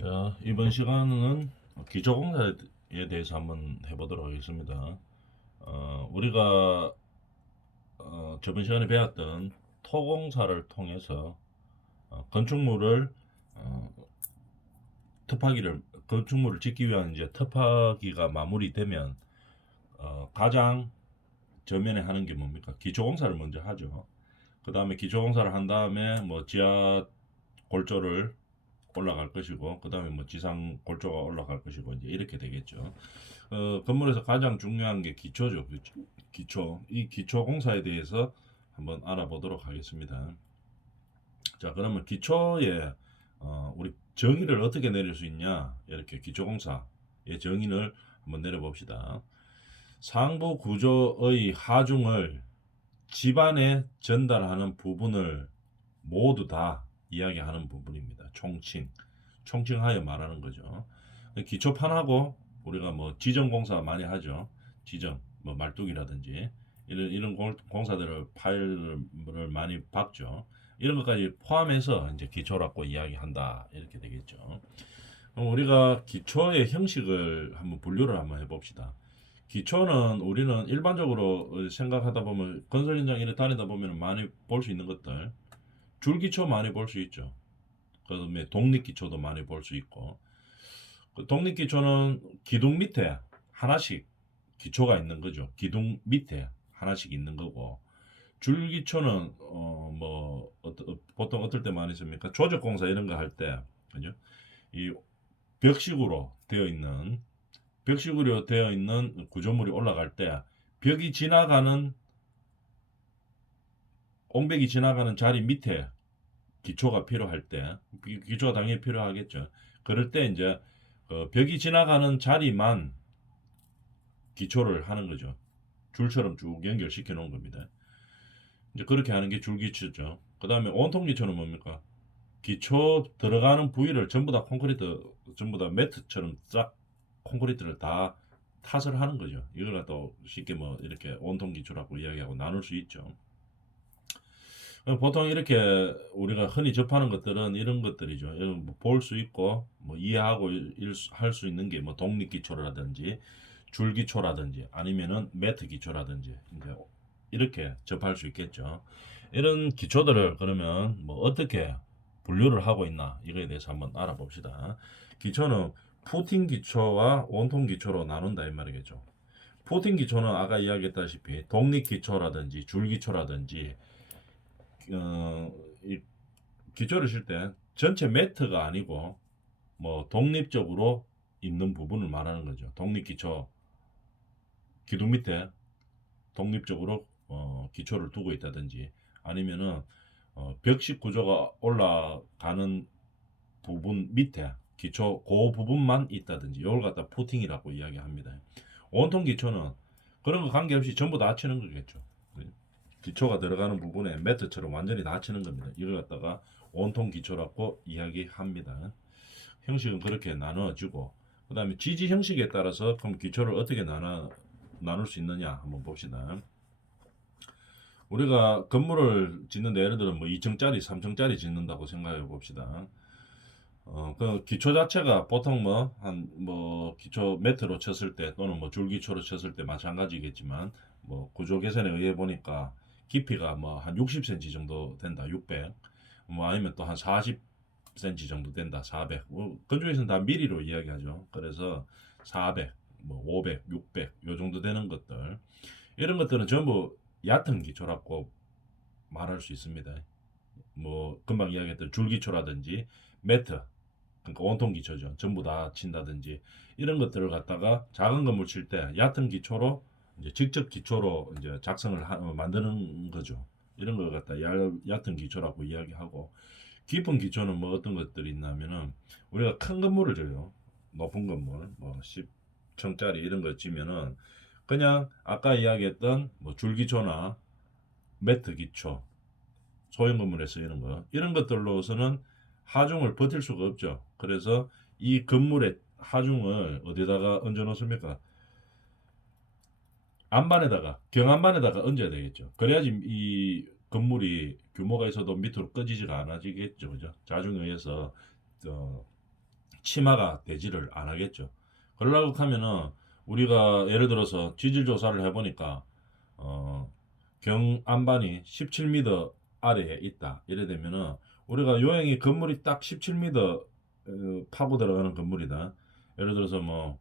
자, 이번 시간은 기초공사에 대해서 한번 해보도록 하겠습니다. 우리가 저번 시간에 배웠던 토공사를 통해서 건축물을 어, 건축물을 짓기 위한 이제 특파기가 마무리되면 가장 전면에 하는 게 뭡니까? 기초공사를 먼저 하죠. 그 다음에 기초공사를 한 다음에 뭐 지하 골조를 올라갈 것이고, 그 다음에 뭐 지상 골조가 올라갈 것이고, 이제 이렇게 되겠죠. 건물에서 가장 중요한 게 기초죠. 그렇죠? 기초. 이 기초 공사에 대해서 한번 알아보도록 하겠습니다. 자, 그러면 기초에 우리 정의를 어떻게 내릴 수 있냐? 이렇게 기초 공사의 정의를 한번 내려봅시다. 상부 구조의 하중을 집안에 전달하는 부분을 모두 다 이야기하는 부분입니다. 총칭하여 말하는 거죠. 기초판하고 우리가 뭐 지정공사 많이 하죠. 지정, 뭐 말뚝이라든지 이런 공사들을 파일을 많이 박죠. 이런 것까지 포함해서 이제 기초라고 이야기한다 이렇게 되겠죠. 그럼 우리가 기초의 형식을 한번 분류를 한번 해봅시다. 기초는 우리는 일반적으로 생각하다 보면 건설 현장 이렇게 다니다 보면 많이 볼 수 있는 것들, 줄기초 많이 볼 수 있죠. 그다음에 독립기초도 많이 볼 수 있고, 그 독립기초는 기둥 밑에 하나씩 기초가 있는 거죠. 기둥 밑에 하나씩 있는 거고, 줄기초는 보통 어떨 때 많이 씁니까? 조적공사 이런 거 할 때, 그죠? 이 벽식으로 되어 있는 구조물이 올라갈 때 벽이 지나가는 옹벽이 지나가는 자리 밑에 기초가 필요할 때, 기초가 당연히 필요하겠죠. 그럴 때 이제 벽이 지나가는 자리만 기초를 하는 거죠. 줄처럼 쭉 연결시켜 놓은 겁니다. 이제 그렇게 하는 게 줄기초죠. 그 다음에 온통 기초는 뭡니까? 기초 들어가는 부위를 전부 다 매트처럼 쫙 콘크리트를 다 탓을 하는 거죠. 이걸 갖다 쉽게 뭐 이렇게 온통 기초라고 이야기하고 나눌 수 있죠. 보통 이렇게 우리가 흔히 접하는 것들은 이런 것들이죠. 볼 수 있고 뭐 이해하고 할 수 있는 게 뭐 독립 기초라든지 줄 기초라든지 아니면은 매트 기초라든지 이제 이렇게 접할 수 있겠죠. 이런 기초들을 그러면 뭐 어떻게 분류를 하고 있나 이거에 대해서 한번 알아봅시다. 기초는 푸팅 기초와 원통 기초로 나눈다 이 말이겠죠. 푸팅 기초는 아까 이야기했다시피 독립 기초라든지 줄 기초라든지 이 기초를 칠 때 전체 매트가 아니고 뭐 독립적으로 있는 부분을 말하는 거죠. 독립 기초 기둥 밑에 독립적으로 기초를 두고 있다든지 아니면은 벽식 구조가 올라가는 부분 밑에 기초 그 부분만 있다든지 이걸 갖다 푸팅이라고 이야기합니다. 온통 기초는 그런 거 관계없이 전부 다 합치는 거겠죠. 기초가 들어가는 부분에 매트처럼 완전히 다 합치는 겁니다. 이걸 갖다가 온통 기초라고 이야기합니다. 형식은 그렇게 나눠지고, 그 다음에 지지 형식에 따라서 그럼 기초를 어떻게 나눌 수 있느냐 한번 봅시다. 우리가 건물을 짓는데 예를 들어 뭐 2층짜리, 3층짜리 짓는다고 생각해 봅시다. 그 기초 자체가 보통 기초 매트로 쳤을 때 또는 뭐 줄기초로 쳤을 때 마찬가지겠지만 뭐 구조 개선에 의해 보니까 깊이가 뭐 한 60cm 정도 된다. 600. 뭐 아니면 또 한 40cm 정도 된다. 400. 건축에서는 다 미리로 이야기하죠. 그래서 400, 뭐 500, 600 요 정도 되는 것들. 이런 것들은 전부 얕은 기초라고 말할 수 있습니다. 뭐 금방 이야기했던 줄기초라든지 매트, 그러니까 온통 기초죠. 전부 다 친다든지 이런 것들을 갖다가 작은 건물 칠 때 얕은 기초로 이제 직접 기초로 이제 만드는 거죠. 이런 걸 갖다 얕은 기초라고 이야기하고, 깊은 기초는 뭐 어떤 것들이 있냐면은 우리가 큰 건물을 져요. 높은 건물 뭐 10층짜리 이런 거 지면은 그냥 아까 이야기했던 뭐 줄기초나 매트 기초, 소형 건물에 쓰이는 거 이런 것들로서는 하중을 버틸 수가 없죠. 그래서 이 건물의 하중을 어디다가 얹어 놓습니까? 경안반에다가 얹어야 되겠죠. 그래야지 이 건물이 규모가 있어도 밑으로 꺼지지가 않아지겠죠. 그죠? 자중에 의해서 어, 치마가 되지를 안 하겠죠. 그러려고 하면은 우리가 예를 들어서 지질 조사를 해보니까 경안반이 17m 아래에 있다. 이래 되면은 우리가 요행이 건물이 딱 17m 파고 들어가는 건물이다. 예를 들어서 뭐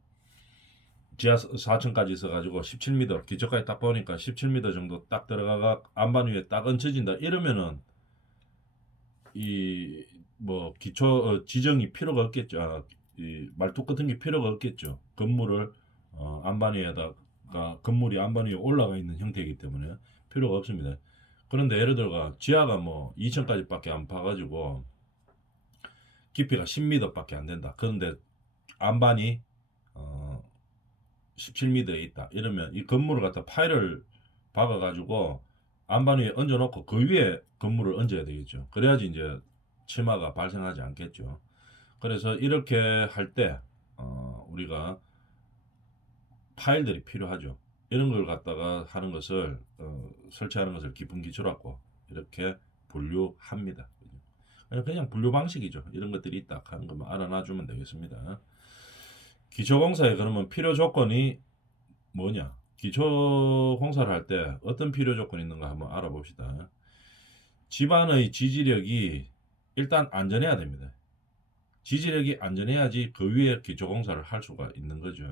지하 4층까지 있어가지고 17m 기초까지 딱 보니까 17m 정도 딱 들어가가 안반 위에 딱 얹혀진다. 이러면은 이 뭐 기초 지정이 필요가 없겠죠. 이 말뚝 같은 게 필요가 없겠죠. 건물을 안반 위에다가 건물이 안반 위에 올라가 있는 형태이기 때문에 필요가 없습니다. 그런데 예를 들어가 지하가 뭐 2층까지밖에 안 파가지고 깊이가 10m밖에 안 된다. 그런데 안반이 17m에 있다. 이러면 이 건물을 갖다 파일을 박아가지고 안반 위에 얹어놓고 그 위에 건물을 얹어야 되겠죠. 그래야지 이제 치마가 발생하지 않겠죠. 그래서 이렇게 할 때 우리가 파일들이 필요하죠. 이런 걸 갖다가 하는 것을 설치하는 것을 기본 기초라고 이렇게 분류합니다. 그냥 분류 방식이죠. 이런 것들이 있다 하는 것만 알아놔주면 되겠습니다. 기초공사에 그러면 필요 조건이 뭐냐? 기초 공사를 할 때 어떤 필요 조건이 있는가 한번 알아봅시다. 집안의 지지력이 일단 안전해야 됩니다. 지지력이 안전해야지 그 위에 기초 공사를 할 수가 있는 거죠.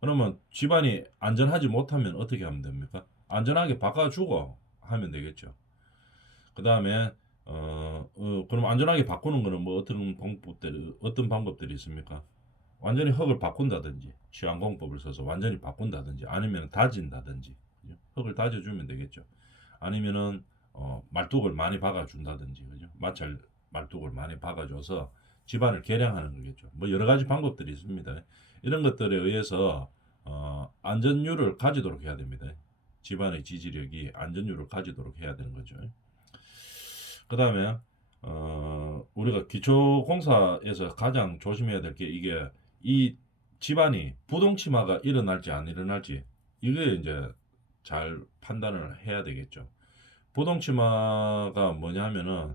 그러면 집안이 안전하지 못하면 어떻게 하면 됩니까? 안전하게 바꿔주고 하면 되겠죠. 그 다음에 그럼 안전하게 바꾸는 거는 뭐 어떤 방법들이 있습니까? 완전히 흙을 바꾼다든지 시한공법을 써서 완전히 바꾼다든지 아니면 다진다든지 흙을 다져주면 되겠죠. 아니면은 말뚝을 많이 박아준다든지 그죠? 마찰 말뚝을 많이 박아줘서 집안을 개량하는 거겠죠. 뭐 여러 가지 방법들이 있습니다. 이런 것들에 의해서 안전율을 가지도록 해야 됩니다. 집안의 지지력이 안전율을 가지도록 해야 되는 거죠. 그 다음에 우리가 기초공사에서 가장 조심해야 될 게 이게 이 집안이 부동치마가 일어날지 안 일어날지 이게 이제 잘 판단을 해야 되겠죠. 부동치마가 뭐냐면은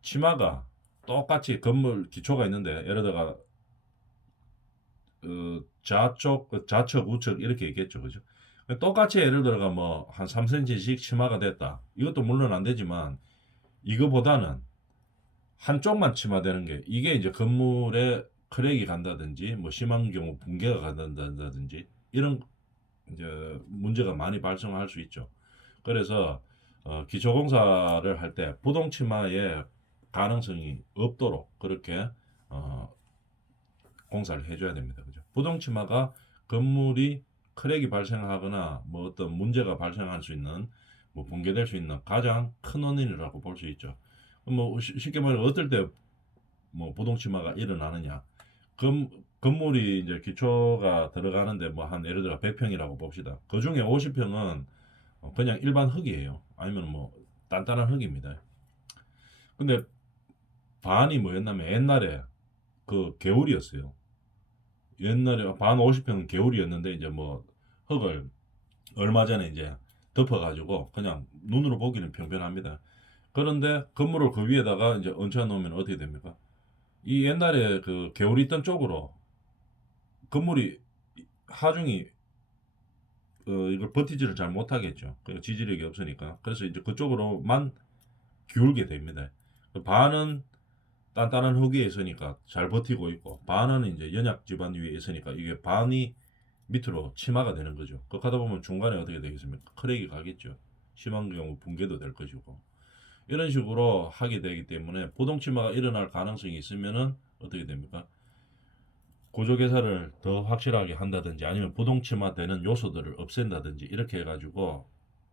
치마가 똑같이 건물 기초가 있는데 예를 들어가 좌측 우측 이렇게 있겠죠, 그죠? 똑같이 예를 들어가 뭐 한 3cm씩 치마가 됐다. 이것도 물론 안 되지만 이거보다는 한쪽만 치마되는 게 이게 이제 건물에 크랙이 간다든지 뭐 심한 경우 붕괴가 간다든지 이런 이제 문제가 많이 발생할 수 있죠. 그래서 기초공사를 할 때 부동치마의 가능성이 없도록 그렇게 공사를 해줘야 됩니다. 그죠? 부동치마가 건물이 크랙이 발생하거나 뭐 어떤 문제가 발생할 수 있는 뭐 붕괴될 수 있는 가장 큰 원인이라고 볼 수 있죠. 뭐 쉽게 말해 어떨 때 뭐 부동치마가 일어나느냐? 건물이 이제 기초가 들어가는데 뭐 한 예를 들어 100평이라고 봅시다. 그 중에 50평은 그냥 일반 흙이에요. 아니면 뭐 단단한 흙입니다. 근데 반이 뭐였냐면 옛날에 그 개울이었어요. 옛날에 반 50평은 개울이었는데 이제 뭐 흙을 얼마 전에 이제 덮어가지고 그냥 눈으로 보기는 평평합니다. 그런데 건물을 그 위에다가 이제 얹혀 놓으면 어떻게 됩니까? 이 옛날에 그 개울이 있던 쪽으로 건물이 하중이 이걸 버티지를 잘 못하겠죠. 그 지지력이 없으니까. 그래서 이제 그쪽으로만 기울게 됩니다. 반은 단단한 흙 위에 있으니까 잘 버티고 있고 반은 이제 연약 지반 위에 있으니까 이게 반이 밑으로 치마가 되는 거죠. 그렇게 하다 보면 중간에 어떻게 되겠습니까? 크랙이 가겠죠. 심한 경우 붕괴도 될 것이고 이런 식으로 하게 되기 때문에 부동치마가 일어날 가능성이 있으면은 어떻게 됩니까? 구조 개사를 더 확실하게 한다든지 아니면 부동치마 되는 요소들을 없앤다든지 이렇게 해가지고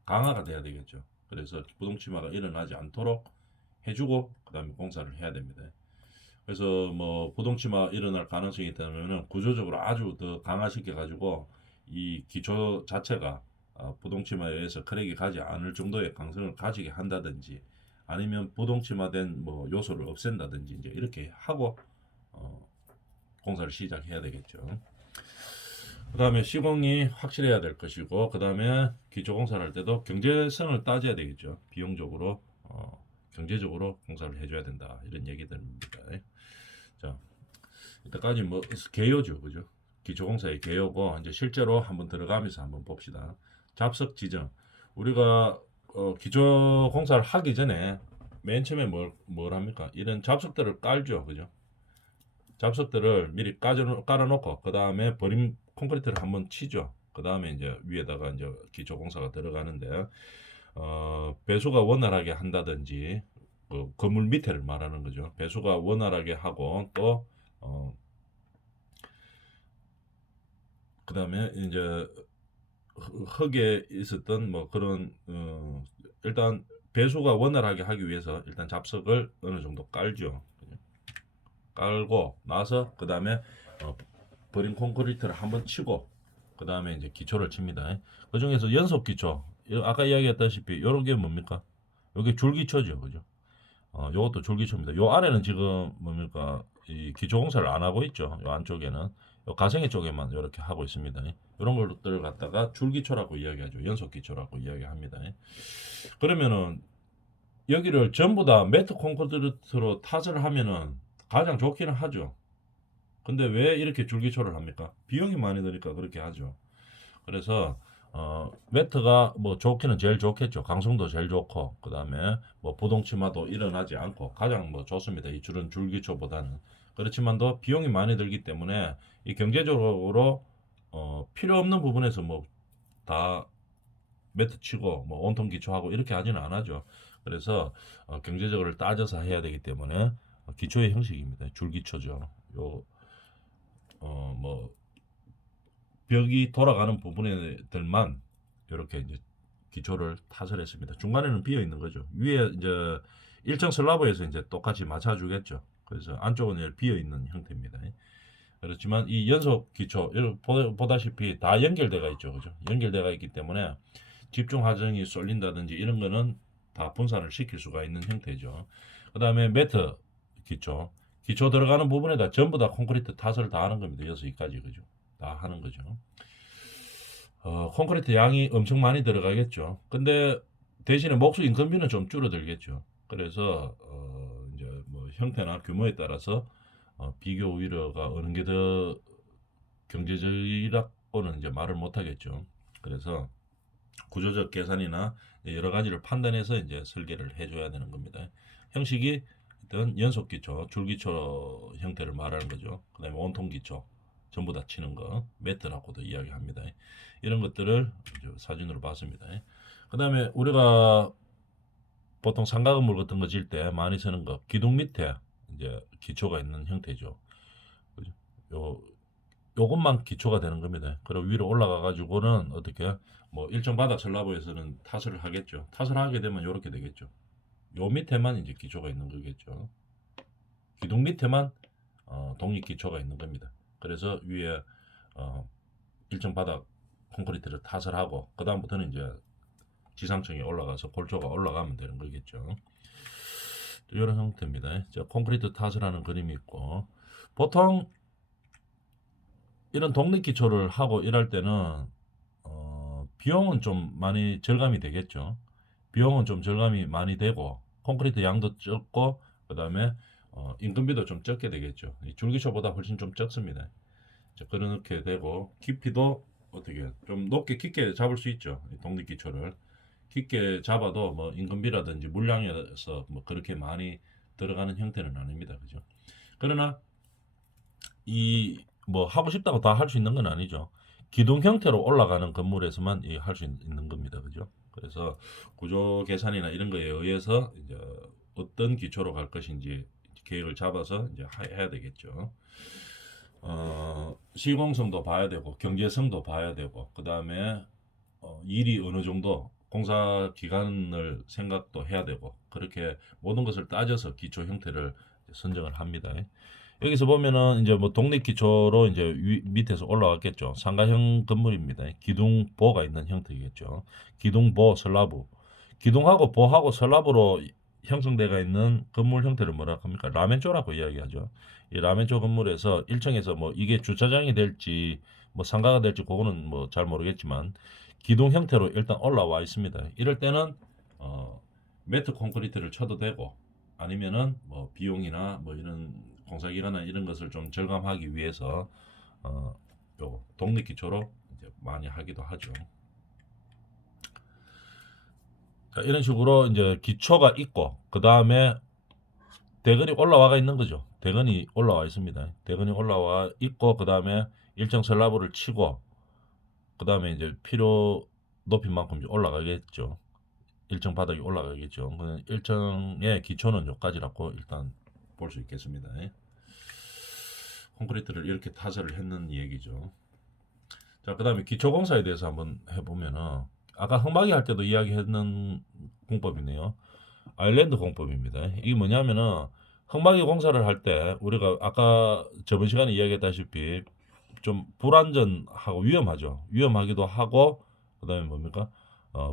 강화가 돼야 되겠죠. 그래서 부동치마가 일어나지 않도록 해주고 그 다음에 공사를 해야 됩니다. 그래서 뭐 부동치마 일어날 가능성이 있다면 구조적으로 아주 더 강화시켜 가지고 이 기초 자체가 부동치마에 의해서 크랙이 가지 않을 정도의 강성을 가지게 한다든지 아니면 부동치마된 뭐 요소를 없앤다든지 이제 이렇게 하고 공사를 시작해야 되겠죠. 그 다음에 시공이 확실해야 될 것이고 그 다음에 기초 공사를 할 때도 경제성을 따져야 되겠죠. 비용적으로 경제적으로 공사를 해줘야 된다 이런 얘기들입니다. 자, 이때까지 뭐 개요죠, 그죠? 기초공사의 개요고 이제 실제로 한번 들어가면서 한번 봅시다. 잡석 지정. 우리가 기초공사를 하기 전에 맨 처음에 뭘 합니까? 이런 잡석들을 깔죠, 그죠? 잡석들을 미리 깔아놓고 그 다음에 버림 콘크리트를 한번 치죠. 그 다음에 이제 위에다가 이제 기초공사가 들어가는데 배수가 원활하게 한다든지 그 건물 밑에를 말하는 거죠. 배수가 원활하게 하고 또 그다음에 이제 흙에 있었던 뭐 그런 일단 배수가 원활하게 하기 위해서 일단 잡석을 어느 정도 깔죠. 깔고 나서 그다음에 버린 콘크리트를 한번 치고 그다음에 이제 기초를 칩니다. 그 중에서 연속 기초 아까 이야기했다시피 이런 게 뭡니까? 이게 줄기초죠, 그죠? 요것도 줄기초입니다. 요 아래는 지금 뭡니까? 이 기초 공사를 안 하고 있죠. 요 안쪽에는 요 가생의 쪽에만 이렇게 하고 있습니다. 이런 것들을 갖다가 줄기초라고 이야기하죠. 연속기초라고 이야기합니다. 그러면은 여기를 전부 다 매트 콘크리트로 탓을 하면은 가장 좋기는 하죠. 근데 왜 이렇게 줄기초를 합니까? 비용이 많이 드니까 그렇게 하죠. 그래서 매트가 뭐 좋기는 제일 좋겠죠. 강성도 제일 좋고 그다음에 뭐 부동치마도 일어나지 않고 가장 뭐 좋습니다. 이 줄은 줄기초보다는. 그렇지만도 비용이 많이 들기 때문에 이 경제적으로 필요 없는 부분에서 뭐 다 매트 치고 뭐 온통 기초하고 이렇게 하지는 않아죠. 그래서 경제적으로 따져서 해야 되기 때문에 기초의 형식입니다. 줄기초죠. 요 뭐 벽이 돌아가는 부분들만 이렇게 이제 기초를 타설 했습니다. 중간에는 비어 있는 거죠. 위에 이제 일정 슬라브에서 이제 똑같이 맞춰주겠죠. 그래서 안쪽은 비어 있는 형태입니다. 그렇지만 이 연속 기초 보다시피 다 연결돼가 있죠, 그죠? 연결돼가 있기 때문에 집중 하정이 쏠린다든지 이런 거는 다 분산을 시킬 수가 있는 형태죠. 그 다음에 매트 기초 들어가는 부분에다 전부 다 콘크리트 타설을 다 하는 겁니다. 6기까지 그죠? 다 하는 거죠. 콘크리트 양이 엄청 많이 들어가겠죠. 근데 대신에 목수 인건비는 좀 줄어들겠죠. 그래서 이제 뭐 형태나 규모에 따라서 비교 우위가 어느 게 더 경제적이라고는 이제 말을 못 하겠죠. 그래서 구조적 계산이나 여러 가지를 판단해서 이제 설계를 해줘야 되는 겁니다. 형식이 일단 연속 기초, 줄기초 형태를 말하는 거죠. 그다음에 온통 기초, 전부 다 치는 거, 매트라고도 이야기합니다. 이런 것들을 이제 사진으로 봤습니다. 그다음에 우리가 보통 상가 건물 같은 거 질 때 많이 쓰는 거 기둥 밑에 이제 기초가 있는 형태죠. 그죠? 요것만 기초가 되는 겁니다. 그리고 위로 올라가 가지고는 어떻게 뭐 일정 바닥 슬라브에서는 타설을 하겠죠. 타설을 하게 되면 이렇게 되겠죠. 요 밑에만 이제 기초가 있는 거겠죠. 기둥 밑에만 독립 기초가 있는 겁니다. 그래서 위에 일정 바닥 콘크리트를 타설하고 그 다음부터는 이제 지상층에 올라가서 골조가 올라가면 되는 거겠죠. 이런 형태입니다. 콘크리트 타설하는 그림이 있고 보통 이런 독립 기초를 하고 일할 때는 비용은 좀 많이 절감이 되겠죠. 비용은 좀 절감이 많이 되고 콘크리트 양도 적고 그다음에 인건비도 좀 적게 되겠죠. 이 줄기초보다 훨씬 좀 적습니다. 그렇게 되고 깊이도 어떻게 좀 높게 깊게 잡을 수 있죠. 독립 기초를 깊게 잡아도 뭐 인건비라든지 물량에서 뭐 그렇게 많이 들어가는 형태는 아닙니다. 그죠? 그러나 이 뭐 하고 싶다고 다 할 수 있는 건 아니죠. 기둥 형태로 올라가는 건물에서만 할 수 있는 겁니다. 그죠? 그래서 구조 계산이나 이런 거에 의해서 이제 어떤 기초로 갈 것인지 계획을 잡아서 이제 해야 되겠죠. 시공성도 봐야 되고 경제성도 봐야 되고 그 다음에 일이 어느 정도 공사 기간을 생각도 해야 되고 그렇게 모든 것을 따져서 기초 형태를 선정을 합니다. 여기서 보면은 이제 뭐 독립 기초로 이제 밑에서 올라왔겠죠. 상가형 건물입니다. 기둥보가 있는 형태겠죠. 기둥보 슬라브. 기둥하고 보하고 슬라브로 형성되어 있는 건물 형태를 뭐라 합니까? 라멘조라고 이야기하죠. 이 라멘조 건물에서 1층에서 뭐 이게 주차장이 될지 뭐 상가가 될지 그거는 뭐 잘 모르겠지만 기둥 형태로 일단 올라와 있습니다. 이럴 때는 매트 콘크리트를 쳐도 되고 아니면은 뭐 비용이나 뭐 이런 공사기간이나 이런 것을 좀 절감하기 위해서 요 독립기초로 이제 많이 하기도 하죠. 자, 이런 식으로 이제 기초가 있고 그 다음에 대근이 올라와가 있는 거죠. 대근이 올라와 있습니다. 대근이 올라와 있고 그 다음에 일정 슬라브를 치고 그 다음에 이제 필요 높이만큼 올라가겠죠. 일정 바닥이 올라가겠죠. 일정의 기초는 여기까지라고 일단 볼 수 있겠습니다. 콘크리트를 이렇게 타설을 했는 얘기죠. 자, 그 다음에 기초공사에 대해서 한번 해보면은 아까 흙막이 할 때도 이야기했는 공법이네요. 아일랜드 공법입니다. 이게 뭐냐면은 흙막이 공사를 할 때 우리가 아까 저번 시간에 이야기했다시피 좀 불안전하고 위험하죠. 위험하기도 하고 그다음에 뭡니까?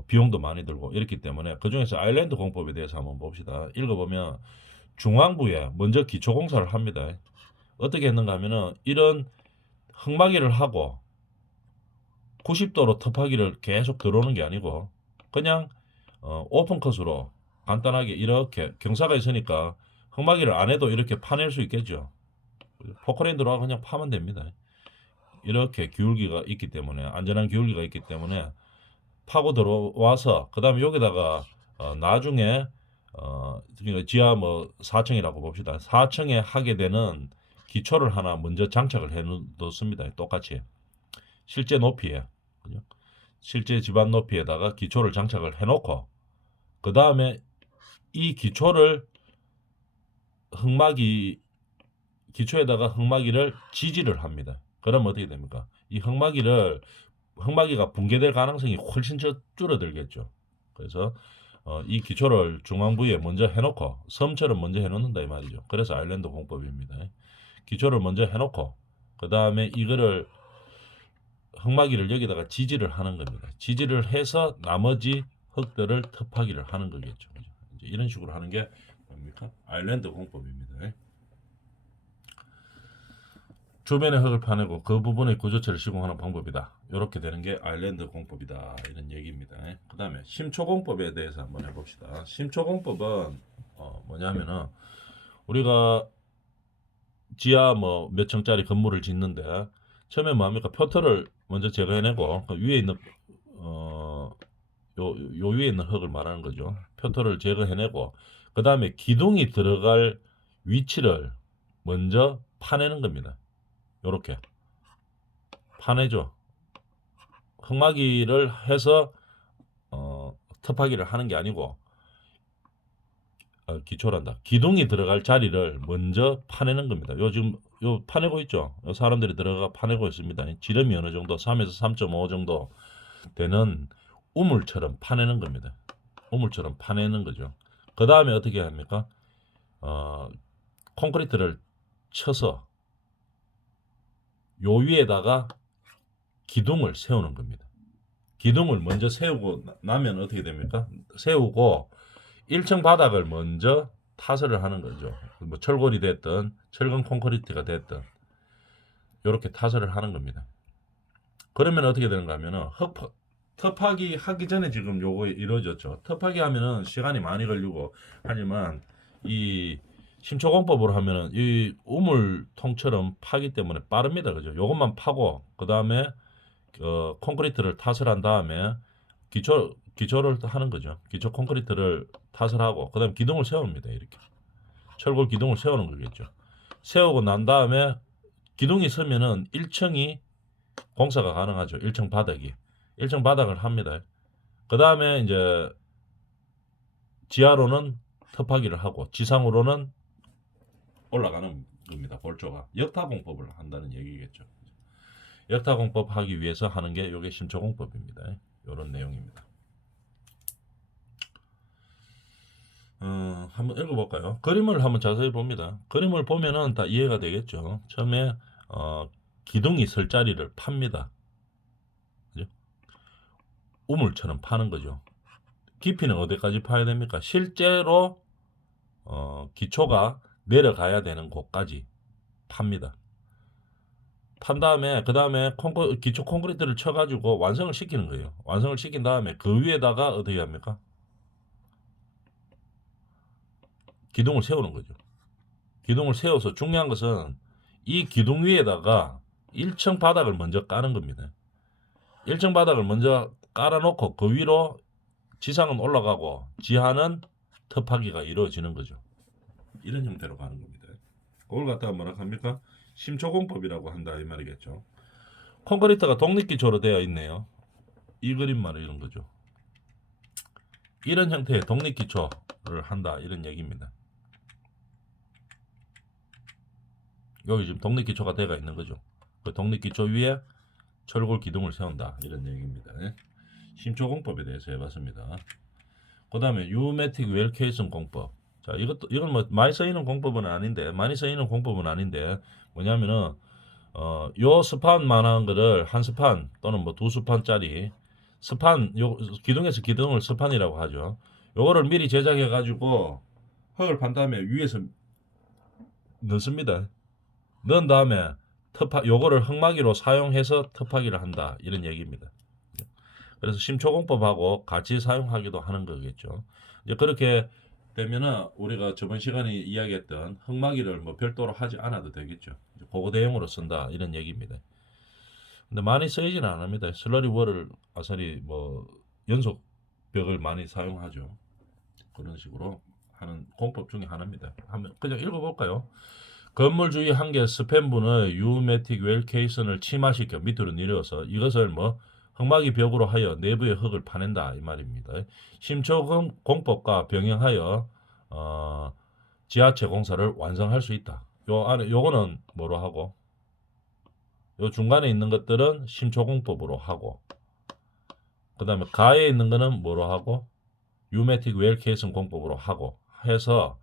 비용도 많이 들고 이렇기 때문에 그 중에서 아일랜드 공법에 대해서 한번 봅시다. 읽어보면 중앙부에 먼저 기초 공사를 합니다. 어떻게 했는가 하면은 이런 흙막이를 하고 90도로 터파기를 계속 들어오는 게 아니고 그냥 오픈컷으로 간단하게 이렇게 경사가 있으니까 흙막이를 안 해도 이렇게 파낼 수 있겠죠. 포크레인 들어가 그냥 파면 됩니다. 이렇게 기울기가 있기 때문에 안전한 기울기가 있기 때문에 파고 들어와서 그 다음에 여기다가 나중에 그러니까 지하 뭐 4층이라고 봅시다. 4층에 하게 되는 기초를 하나 먼저 장착을 해 놓습니다. 똑같이 실제 높이에 그죠? 실제 집안 높이에다가 기초를 장착을 해놓고 그 다음에 이 기초를 흙막이 기초에다가 흙막이를 지지를 합니다. 그러면 어떻게 됩니까? 이 흙막이가 붕괴될 가능성이 훨씬 줄어들겠죠. 그래서 이 기초를 중앙부에 먼저 해놓고 섬처럼 먼저 해놓는다 이 말이죠. 그래서 아일랜드 공법입니다. 기초를 먼저 해놓고 그 다음에 이거를 흙막이를 여기다가 지지를 하는 겁니다. 지지를 해서 나머지 흙들을 터파기를 하는 거겠죠. 이제 이런 식으로 하는 게 뭡니까? 아일랜드 공법입니다. 주변의 흙을 파내고 그 부분의 구조체를 시공하는 방법이다. 이렇게 되는 게 아일랜드 공법이다. 이런 얘기입니다. 그 다음에 심초공법에 대해서 한번 해봅시다. 심초공법은 뭐냐면은 우리가 지하 뭐 몇 층짜리 건물을 짓는데 처음에 뭡니까? 표터를 먼저 제거해내고 그 위에 있는 요 위에 있는 흙을 말하는 거죠. 표터를 제거해내고 그 다음에 기둥이 들어갈 위치를 먼저 파내는 겁니다. 요렇게 파내죠. 흙막이를 해서 터파기를 하는 게 아니고 기초란다. 기둥이 들어갈 자리를 먼저 파내는 겁니다. 요즘 요 파내고 있죠. 요 사람들이 들어가 파내고 있습니다. 지름이 어느 정도 3에서 3.5 정도 되는 우물처럼 파내는 겁니다. 우물처럼 파내는 거죠. 그 다음에 어떻게 합니까? 콘크리트를 쳐서 요 위에다가 기둥을 세우는 겁니다. 기둥을 먼저 세우고 나면 어떻게 됩니까? 세우고 1층 바닥을 먼저 타설을 하는 거죠. 뭐 철골이 됐든 철근 콘크리트가 됐든 이렇게 타설을 하는 겁니다. 그러면 어떻게 되는가 하면은 터파기 하기 전에 지금 요거 이루어졌죠. 터파기 하면은 시간이 많이 걸리고 하지만 이 심초공법으로 하면은 이 우물통처럼 파기 때문에 빠릅니다. 그죠? 요것만 파고 그 다음에 콘크리트를 타설한 다음에 기초를 하는 거죠. 기초 콘크리트를 타설하고 그다음 기둥을 세웁니다. 이렇게 철골 기둥을 세우는 거겠죠. 세우고 난 다음에 기둥이 서면은 1층이 공사가 가능하죠. 1층 바닥이 1층 바닥을 합니다. 그 다음에 이제 지하로는 터파기를 하고 지상으로는 올라가는 겁니다. 볼조가 역타공법을 한다는 얘기겠죠. 역타공법 하기 위해서 하는 게 이게 심초공법입니다. 이런 내용입니다. 한번 읽어볼까요? 그림을 한번 자세히 봅니다. 그림을 보면은 다 이해가 되겠죠. 처음에 기둥이 설 자리를 팝니다. 그죠? 우물처럼 파는 거죠. 깊이는 어디까지 파야 됩니까? 실제로 기초가 내려가야 되는 곳까지 팝니다. 판 다음에 그 다음에 기초 콘크리트를 쳐가지고 완성을 시키는 거예요. 완성을 시킨 다음에 그 위에다가 어떻게 합니까? 기둥을 세우는 거죠. 기둥을 세워서 중요한 것은 이 기둥 위에다가 1층 바닥을 먼저 까는 겁니다. 1층 바닥을 먼저 깔아놓고 그 위로 지상은 올라가고 지하는 터파기가 이루어지는 거죠. 이런 형태로 가는 겁니다. 그걸 갖다가 뭐라 합니까? 심초공법이라고 한다 이 말이겠죠. 콘크리트가 독립기초로 되어 있네요. 이 그림만을 이런 거죠. 이런 형태의 독립기초를 한다 이런 얘기입니다. 여기 지금 독립기초가 되어 있는 거죠. 그 독립기초 위에 철골 기둥을 세운다 이런 얘기입니다. 심초공법에 대해서 해봤습니다. 그 다음에 유메틱 웰케이슨 공법. 자, 이건 뭐 많이 쓰이는 공법은 아닌데 뭐냐면은 요 스판만한 거를 한 스판 또는 뭐 두 스판짜리 스판, 요 기둥에서 기둥을 스판이라고 하죠. 요거를 미리 제작해 가지고 흙을 판 다음에 위에서 넣습니다. 넣은 다음에 요거를 흙막이로 사용해서 터파기를 한다 이런 얘기입니다. 그래서 심초공법하고 같이 사용하기도 하는 거겠죠. 이제 그렇게 되면은 우리가 저번 시간에 이야기했던 흙막이를 뭐 별도로 하지 않아도 되겠죠. 고거대용으로 쓴다 이런 얘기입니다. 근데 많이 쓰이지는 않습니다. 슬러리 월을 아사리 뭐 연속 벽을 많이 사용하죠. 그런 식으로 하는 공법 중에 하나입니다. 한번 그냥 읽어볼까요? 건물 주위 한개 스팸분의 유메틱 웰케이슨을 침하시켜 밑으로 내려서 이것을 뭐 흙막이 벽으로 하여 내부의 흙을 파낸다 이 말입니다. 심초 공법과 병행하여 지하체 공사를 완성할 수 있다. 요 안에 요거는 뭐로 하고 요 중간에 있는 것들은 심초공법으로 하고 그 다음에 가에 있는 거는 뭐로 하고 유메틱 웰케이슨 공법으로 하고 해서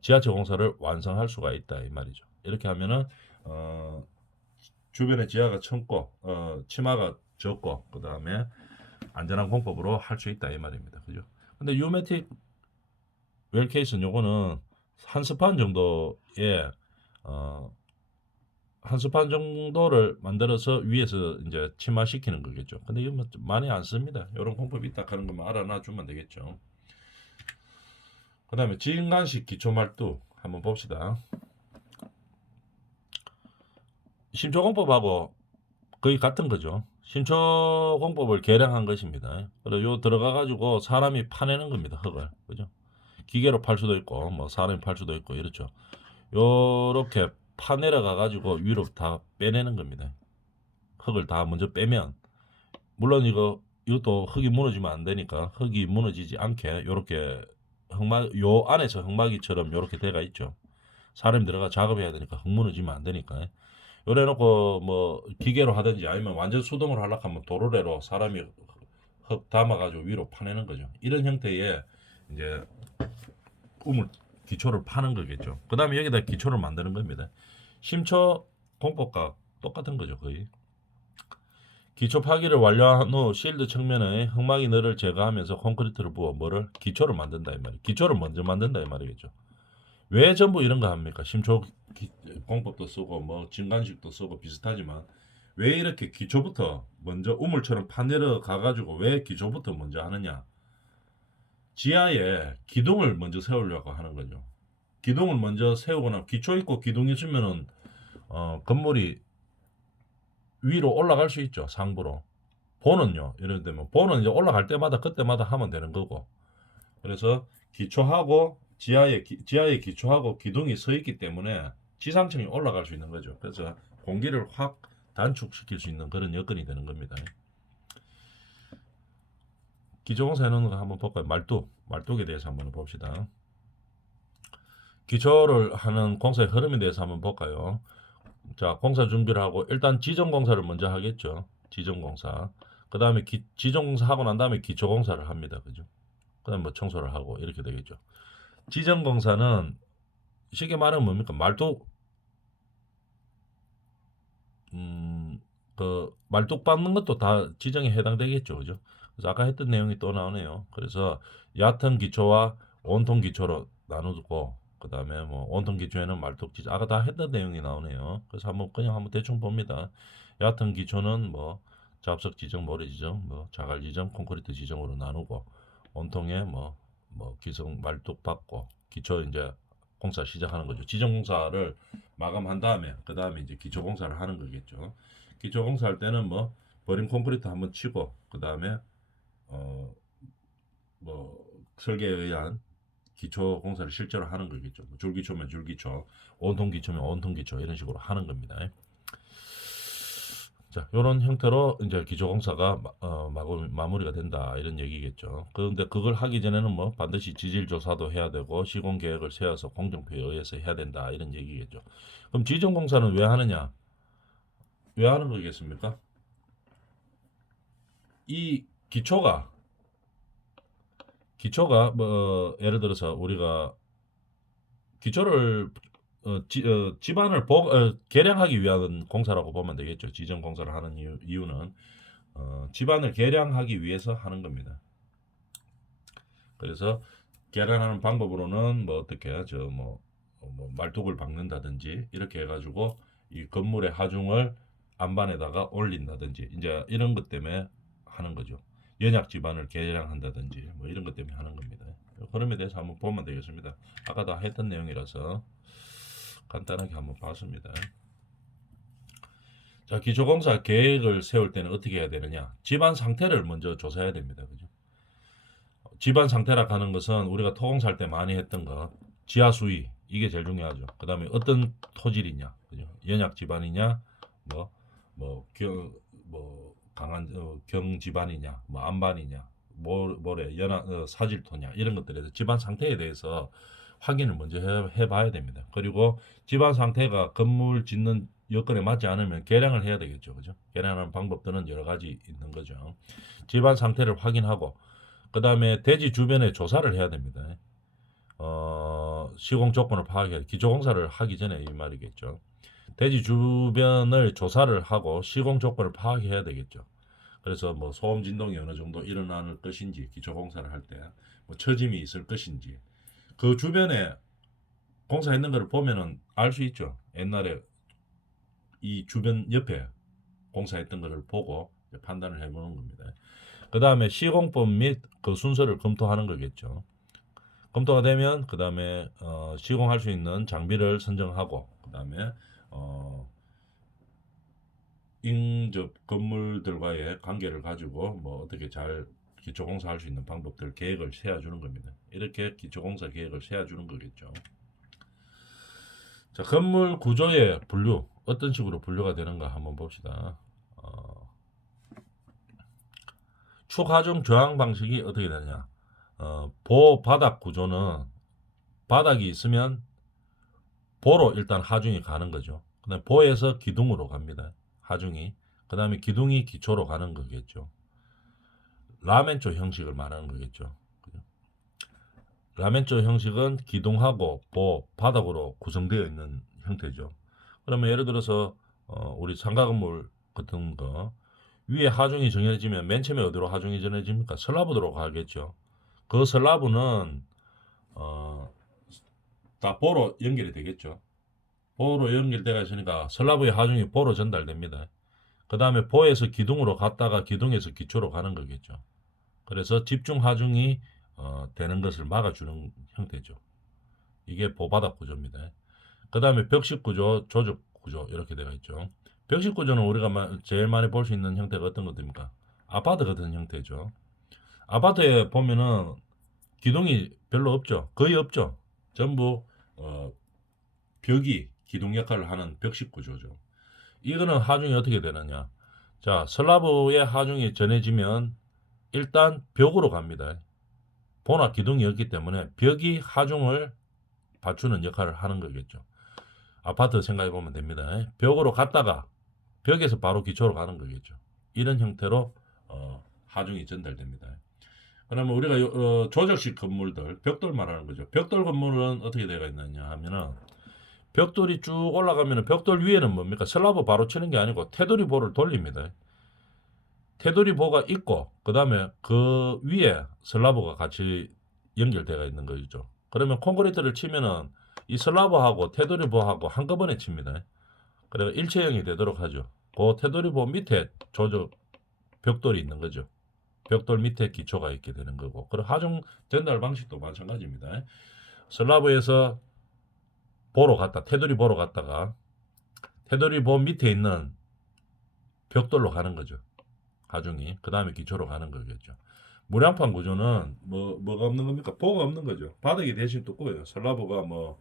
지하철 공사를 완성할 수가 있다 이 말이죠. 이렇게 하면은 주변에 지하가 첨고 치마가 적고 그 다음에 안전한 공법으로 할 수 있다 이 말입니다. 그죠? 근데 유메틱 웰케이슨 요거는 한 스판 정도의 한 스판 정도를 만들어서 위에서 이제 침하시키는 거겠죠. 근데 이거 뭐 많이 안 씁니다. 이런 공법이 있다 하는 것만 알아놔 주면 되겠죠. 그 다음에 진간식 기초말두 한번 봅시다. 심초공법하고 거의 같은 거죠. 심초공법을 개량한 것입니다. 그리고 요 들어가 가지고 사람이 파내는 겁니다. 흙을. 그죠? 기계로 팔 수도 있고 뭐 사람이 팔 수도 있고 이렇죠. 요렇게 파내려가 가지고 위로 다 빼내는 겁니다. 흙을 다 먼저 빼면 물론 이것도 흙이 무너지면 안 되니까 흙이 무너지지 않게 요렇게 요 안에서 흙막이처럼 요렇게 돼가 있죠. 사람이 들어가 작업해야 되니까 흙 무너지면 안 되니까 요래 놓고 뭐 기계로 하든지 아니면 완전 수동으로 하려고 하면 도로래로 사람이 흙 담아가지고 위로 파내는 거죠. 이런 형태의 이제 기초를 파는 거겠죠. 그 다음에 여기다 기초를 만드는 겁니다. 심초 공법과 똑같은 거죠 거의. 기초 파기를 완료한 후 실드 측면의 흙막이 너를 제거하면서 콘크리트를 부어 뭐를 기초를 만든다 이 말이에요. 기초를 먼저 만든다 이 말이겠죠. 왜 전부 이런 거 합니까? 심초 공법도 쓰고 뭐 진간식도 쓰고 비슷하지만 왜 이렇게 기초부터 먼저 우물처럼 파내려 가가지고 왜 기초부터 먼저 하느냐? 지하에 기둥을 먼저 세우려고 하는 거죠. 기둥을 먼저 세우거나 기초 있고 기둥이 있으면은 건물이 위로 올라갈 수 있죠. 상부로. 본은요. 예를 들면 본은 이제 올라갈 때마다 그때마다 하면 되는 거고. 그래서 기초하고 지하에 기초하고 기둥이 서 있기 때문에 지상층이 올라갈 수 있는 거죠. 그래서 공기를 확 단축시킬 수 있는 그런 여건이 되는 겁니다. 기초공사 해놓는 거 한번 볼까요? 말뚝에 대해서 한번 봅시다. 기초를 하는 공사의 흐름에 대해서 한번 볼까요? 자, 공사 준비를 하고 일단 지정공사를 먼저 하겠죠. 지정공사. 그 다음에 지정공사 하고 난 다음에 기초공사를 합니다. 그죠? 그 다음에 뭐 청소를 하고 이렇게 되겠죠. 지정공사는 쉽게 말하면 뭡니까? 말뚝 밟는 것도 다 지정에 해당되겠죠. 그죠? 그래서 아까 했던 내용이 또 나오네요. 그래서 얕은 기초와 온통 기초로 나누고 그 다음에 뭐 온통 기초에는 말뚝 지정 아까 다 했던 내용이 나오네요. 그래서 한번 대충 봅니다. 얕은 기초는 뭐 잡석 지정, 모래 지정, 뭐 자갈 지정, 콘크리트 지정으로 나누고 온통에 뭐 기성 말뚝 받고 기초 이제 공사 시작하는 거죠. 지정 공사를 마감한 다음에 그 다음에 이제 기초 공사를 하는 거겠죠. 기초 공사할 때는 뭐 버림 콘크리트 한번 치고 그 다음에 뭐 설계에 의한 기초 공사를 실제로 하는 거겠죠. 뭐 줄기초면 줄기초, 온통 기초면 온통 기초 이런 식으로 하는 겁니다. 자, 이런 형태로 이제 기초 공사가 마무리가 된다 이런 얘기겠죠. 그런데 그걸 하기 전에는 뭐 반드시 지질 조사도 해야 되고 시공 계획을 세워서 공정표에 의해서 해야 된다 이런 얘기겠죠. 그럼 지정 공사는 왜 하느냐? 왜 하는 거겠습니까? 이 기초가 뭐 예를 들어서 우리가 기초를 집안을 개량하기 위한 공사라고 보면 되겠죠. 지정 공사를 하는 이유는 집안을 개량하기 위해서 하는 겁니다. 그래서 개량하는 방법으로는 뭐 어떻게 하죠? 뭐 말뚝을 박는다든지 이렇게 해가지고 이 건물의 하중을 안반에다가 올린다든지 이제 이런 것 때문에 하는 거죠. 연약 집안을 개량한다든지 뭐 이런 것 때문에 하는 겁니다. 그럼에 대해서 한번 보면 되겠습니다. 아까 다 했던 내용이라서 간단하게 한번 봤습니다. 자, 기초공사 계획을 세울 때는 어떻게 해야 되느냐? 집안 상태를 먼저 조사해야 됩니다. 그죠? 집안 상태라 하는 것은 우리가 토공살 때 많이 했던 것, 지하 수위 이게 제일 중요하죠. 그 다음에 어떤 토질이냐, 그죠? 연약 집안이냐, 뭐 강한 경 집안이냐, 뭐 안반이냐, 뭐래 연한 사질토냐 이런 것들에 대해서 집안 상태에 대해서 확인을 먼저 해봐야 됩니다. 그리고 집안 상태가 건물 짓는 여건에 맞지 않으면 개량을 해야 되겠죠, 그죠? 개량하는 방법들은 여러 가지 있는 거죠. 집안 상태를 확인하고 그 다음에 대지 주변에 조사를 해야 됩니다. 시공 조건을 파악해야 기초공사를 하기 전에 이 말이겠죠. 대지 주변을 조사를 하고 시공 조건을 파악해야 되겠죠. 그래서 뭐 소음 진동이 어느 정도 일어날 것인지 기초공사를 할 때 뭐 처짐이 있을 것인지 그 주변에 공사했는 것을 보면은 알 수 있죠. 옛날에 이 주변 옆에 공사했던 것을 보고 판단을 해보는 겁니다. 그 다음에 시공법 및 그 순서를 검토하는 거겠죠. 검토가 되면 그 다음에 시공할 수 있는 장비를 선정하고 그 다음에 인접 건물들과의 관계를 가지고 뭐 어떻게 잘 기초공사할 수 있는 방법들 계획을 세워주는 겁니다. 이렇게 기초공사 계획을 세워주는 거겠죠. 자, 건물 구조의 분류 어떤 식으로 분류가 되는가 한번 봅시다. 축하중 조항 방식이 어떻게 되느냐? 보바닥 구조는 바닥이 있으면 보로 일단 하중이 가는 거죠. 그다음 보에서 기둥으로 갑니다. 하중이. 그다음에 기둥이 기초로 가는 거겠죠. 라멘조 형식을 말하는 거겠죠. 라멘조 형식은 기둥하고 보, 바닥으로 구성되어 있는 형태죠. 그러면 예를 들어서 우리 상가 건물 같은 거 위에 하중이 정해지면 맨 처음에 어디로 하중이 정해집니까? 슬라브로 가겠죠. 그 슬라브는 다 보로 연결이 되겠죠. 보로 연결되어 있으니까 슬라브의 하중이 보로 전달됩니다. 그 다음에 보에서 기둥으로 갔다가 기둥에서 기초로 가는 거겠죠. 그래서 집중 하중이 되는 것을 막아주는 형태죠. 이게 보바닥 구조입니다. 그 다음에 벽식 구조, 조적 구조 이렇게 되어 있죠. 벽식 구조는 우리가 제일 많이 볼 수 있는 형태가 어떤 것입니까? 아파트 같은 형태죠. 아파트에 보면은 기둥이 별로 없죠. 거의 없죠. 전부 벽이 기둥 역할을 하는 벽식 구조죠. 이거는 하중이 어떻게 되느냐? 자, 슬라브의 하중이 전해지면 일단 벽으로 갑니다. 보나 기둥이 없기 때문에 벽이 하중을 받추는 역할을 하는 거겠죠. 아파트 생각해 보면 됩니다. 벽으로 갔다가 벽에서 바로 기초로 가는 거겠죠. 이런 형태로 하중이 전달됩니다. 그러면 우리가 조적식 건물들, 벽돌 말하는 거죠. 벽돌 건물은 어떻게 되어 있느냐 하면은 벽돌이 쭉 올라가면 벽돌 위에는 뭡니까? 슬라브 바로 치는 게 아니고 테두리 보를 돌립니다. 테두리 보가 있고 그 다음에 그 위에 슬라브가 같이 연결되어 있는 거죠. 그러면 콘크리트를 치면은 이 슬라브하고 테두리 보하고 한꺼번에 칩니다. 그래서 일체형이 되도록 하죠. 그 테두리 보 밑에 조적 벽돌이 있는 거죠. 벽돌 밑에 기초가 있게 되는 거고. 그리고 하중 전달 방식도 마찬가지입니다. 슬라브에서 테두리 보러 갔다가 테두리 보 밑에 있는 벽돌로 가는 거죠. 가중이. 그 다음에 기초로 가는 거겠죠. 무량판 구조는 뭐가 없는 겁니까? 보가 없는 거죠. 바닥이 대신 두꺼워요. 슬라브가 뭐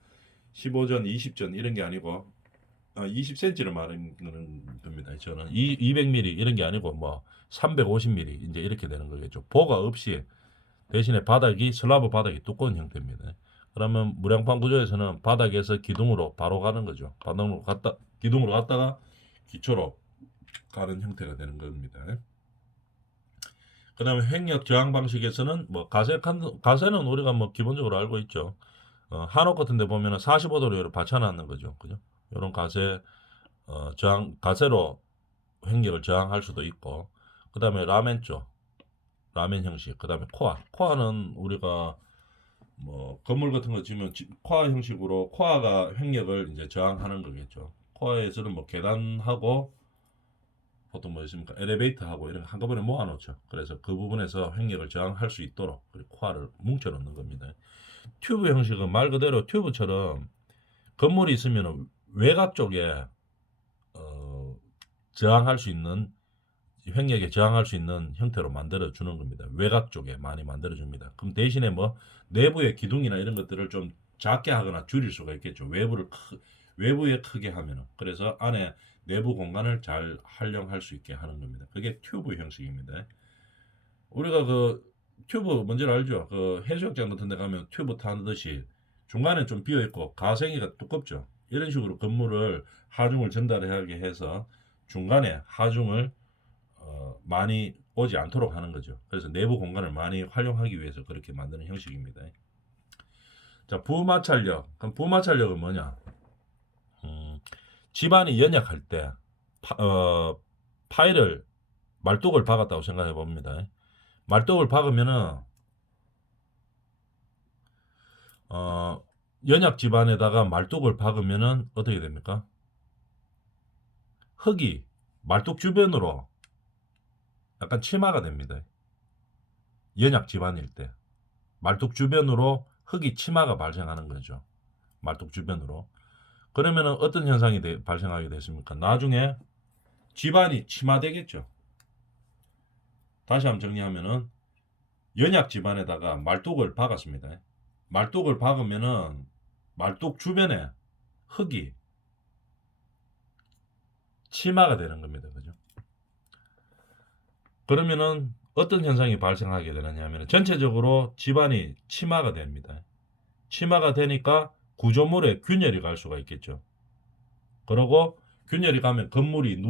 15전, 20전 이런 게 아니고 20cm를 말하는 겁니다. 저는 200mm 이런 게 아니고 뭐 350mm 이제 이렇게 되는 거겠죠. 보가 없이 대신에 슬라브 바닥이 두꺼운 형태입니다. 그러면 무량판 구조에서는 바닥에서 기둥으로 바로 가는 거죠. 기둥으로 갔다가 기초로 가는 형태가 되는 겁니다. 그 다음에 횡력 저항 방식에서는 뭐 가세는 우리가 뭐 기본적으로 알고 있죠. 한옥 같은 데 보면은 45도로 받쳐놨는 거죠. 그죠? 이런 가세로 횡력을 저항할 수도 있고, 그 다음에 라멘 형식, 그 다음에 코아는 우리가 뭐 건물 같은 거 지으면 코아 형식으로 코아가 횡력을 이제 저항하는 거겠죠. 코아에서는 뭐 계단하고 보통 뭐 있습니까? 엘리베이터하고 이런 거 한꺼번에 모아놓죠. 그래서 그 부분에서 횡력을 저항할 수 있도록 코아를 뭉쳐놓는 겁니다. 튜브 형식은 말 그대로 튜브처럼 건물이 있으면 외곽 쪽에 저항할 수 있는 횡력에 저항할 수 있는 형태로 만들어 주는 겁니다. 외곽 쪽에 많이 만들어 줍니다. 그럼 대신에 뭐 내부의 기둥이나 이런 것들을 좀 작게 하거나 줄일 수가 있겠죠. 외부에 크게 하면은. 그래서 안에 내부 공간을 잘 활용할 수 있게 하는 겁니다. 그게 튜브 형식입니다. 우리가 그 튜브 뭔지 알죠? 그 해수욕장 같은 데 가면 튜브 타듯이 중간에 좀 비어 있고 가생이가 두껍죠. 이런 식으로 건물을 하중을 전달하게 해서 중간에 하중을 많이 오지 않도록 하는 거죠. 그래서 내부 공간을 많이 활용하기 위해서 그렇게 만드는 형식입니다. 자, 부마찰력. 그럼 부마찰력은 뭐냐? 집안이 연약할 때 파일을 말뚝을 박았다고 생각해 봅니다. 말뚝을 박으면은 연약 집안에다가 말뚝을 박으면은 어떻게 됩니까? 흙이 말뚝 주변으로 약간 치마가 됩니다. 연약 집안일 때 말뚝 주변으로 흙이 치마가 발생하는 거죠. 말뚝 주변으로. 그러면은 어떤 현상이 발생하게 됐습니까? 나중에 집안이 치마되겠죠. 다시 한번 정리하면은 연약 집안에다가 말뚝을 박았습니다. 말뚝을 박으면은 말뚝 주변에 흙이 치마가 되는 겁니다. 그죠? 그러면은 어떤 현상이 발생하게 되느냐 하면 전체적으로 집안이 치마가 됩니다. 치마가 되니까 구조물에 균열이 갈 수가 있겠죠. 그러고 균열이 가면 건물이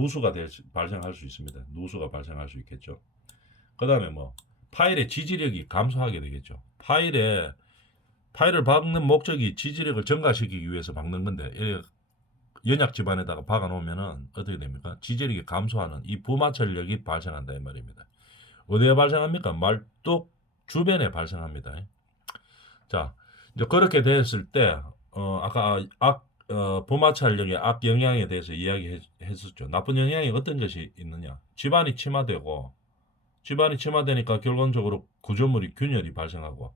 발생할 수 있습니다. 누수가 발생할 수 있겠죠. 그 다음에 뭐 파일의 지지력이 감소하게 되겠죠. 파일을 박는 목적이 지지력을 증가시키기 위해서 박는 건데 연약 집안에다가 박아 놓으면은 어떻게 됩니까? 지지력이 감소하는 이 부마찰력이 발생한다 이 말입니다. 어디에 발생합니까? 말뚝 주변에 발생합니다. 자, 이제 그렇게 됐을 때 아까 부마찰력의 악 영향에 대해서 이야기했었죠. 나쁜 영향이 어떤 것이 있느냐? 집안이 침하되니까 결론적으로 구조물이 균열이 발생하고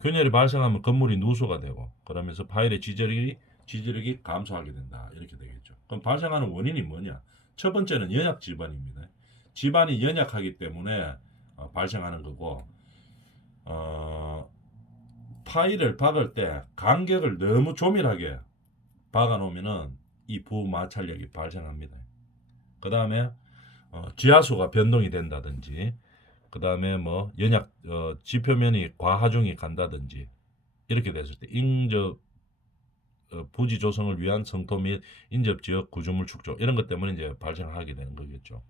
균열이 발생하면 건물이 누수가 되고 그러면서 파일의 지지력이 감소하게 된다. 이렇게 되겠죠. 그럼 발생하는 원인이 뭐냐? 첫 번째는 연약 집안입니다. 집안이 연약하기 때문에 발생하는 거고 파일을 박을 때 간격을 너무 조밀하게 박아 놓으면은 이 부마찰력이 발생합니다. 그 다음에 지하수가 변동이 된다든지 그 다음에 뭐 지표면이 과하중이 간다든지 이렇게 됐을 때 부지 조성을 위한 성토 및 인접 지역 구조물 축조 이런 것 때문에 이제 발생하게 되는 거겠죠.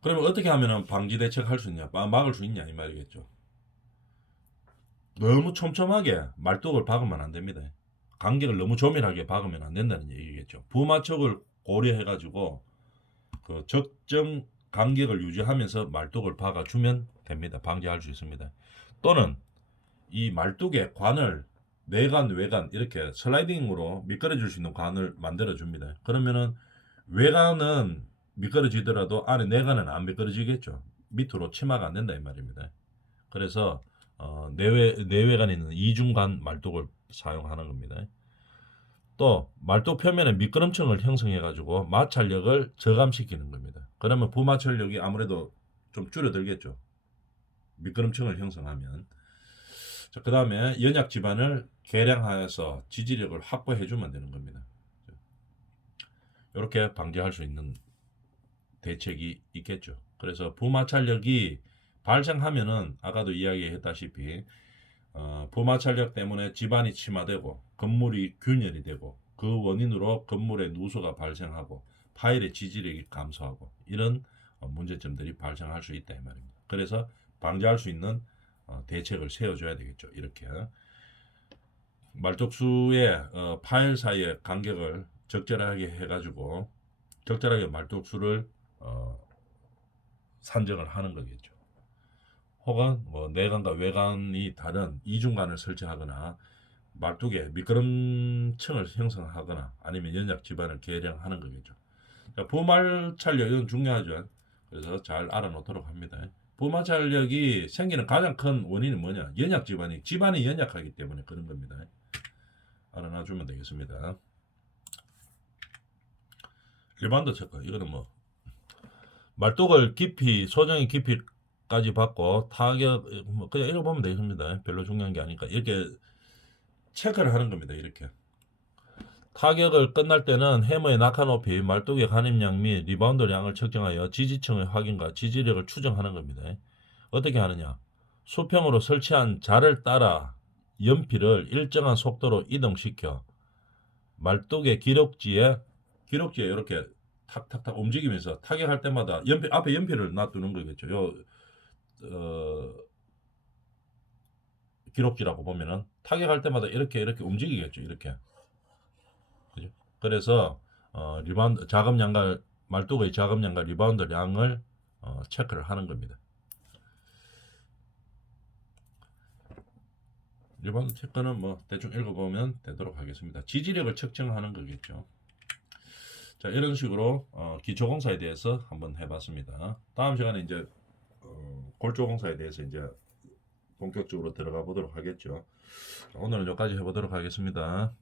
그러면 어떻게 하면 방지 대책할 수 있냐, 막을 수 있냐 이 말이겠죠. 너무 촘촘하게 말뚝을 박으면 안 됩니다. 간격을 너무 조밀하게 박으면 안 된다는 얘기겠죠. 부마척을 고려해가지고 그 적정 간격을 유지하면서 말뚝을 박아주면 됩니다. 방지할 수 있습니다. 또는 이 말뚝의 관을 내관, 외관 이렇게 슬라이딩으로 미끄러질 수 있는 관을 만들어 줍니다. 그러면은 외관은 미끄러지더라도 안에 내관은 안 미끄러지겠죠. 밑으로 치마가 안 된다 이 말입니다. 그래서 내외관에 있는 이중관 말뚝을 사용하는 겁니다. 또 말뚝 표면에 미끄럼층을 형성해 가지고 마찰력을 저감시키는 겁니다. 그러면 부마찰력이 아무래도 좀 줄어들겠죠. 미끄럼층을 형성하면. 자, 그 다음에 연약 지반을 개량하여서 지지력을 확보해 주면 되는 겁니다. 이렇게 방지할 수 있는 대책이 있겠죠. 그래서 부마찰력이 발생하면은 아까도 이야기했다시피 부마찰력 때문에 지반이 침하되고 건물이 균열이 되고 그 원인으로 건물의 누수가 발생하고 파일의 지지력이 감소하고 이런 문제점들이 발생할 수 있다 이 말입니다. 그래서 방지할 수 있는 대책을 세워줘야 되겠죠. 이렇게 말뚝수의 파일 사이의 간격을 적절하게 해가지고 적절하게 말뚝수를 산정을 하는 거겠죠. 혹은 뭐 내관과 외관이 다른 이중관을 설치하거나 말뚝에 미끄럼층을 형성하거나 아니면 연약 지반을 개량하는 거겠죠. 부마찰력은 중요하죠. 그래서 잘 알아놓도록 합니다. 부마찰력이 생기는 가장 큰 원인이 뭐냐? 연약 지반이 연약하기 때문에 그런 겁니다. 알아놔주면 되겠습니다. 일반도 체크. 이거는 뭐 말뚝을 깊이 소정의 깊이까지 받고 타격 뭐 그냥 읽어보면 되겠습니다. 별로 중요한 게 아니니까 이렇게 체크를 하는 겁니다. 이렇게 타격을 끝날 때는 해머의 낙하 높이, 말뚝의 간입량 및 리바운드량을 측정하여 지지층의 확인과 지지력을 추정하는 겁니다. 어떻게 하느냐? 수평으로 설치한 자를 따라 연필을 일정한 속도로 이동시켜 말뚝의 기록지에 이렇게 탁탁탁 움직이면서 타격할 때마다 앞에 연필을 놔두는 거겠죠. 기록지라고 보면은 타격할 때마다 이렇게 움직이겠죠. 이렇게. 그죠? 그래서 리바운드 자금량과 말뚝의 자금량과 리바운드량을 체크를 하는 겁니다. 리바운드 체크는 뭐 대충 읽어보면 되도록 하겠습니다. 지지력을 측정하는 거겠죠. 자, 이런 식으로 기초공사에 대해서 한번 해봤습니다. 다음 시간에 이제 골조공사에 대해서 이제 본격적으로 들어가 보도록 하겠죠. 자, 오늘은 여기까지 해보도록 하겠습니다.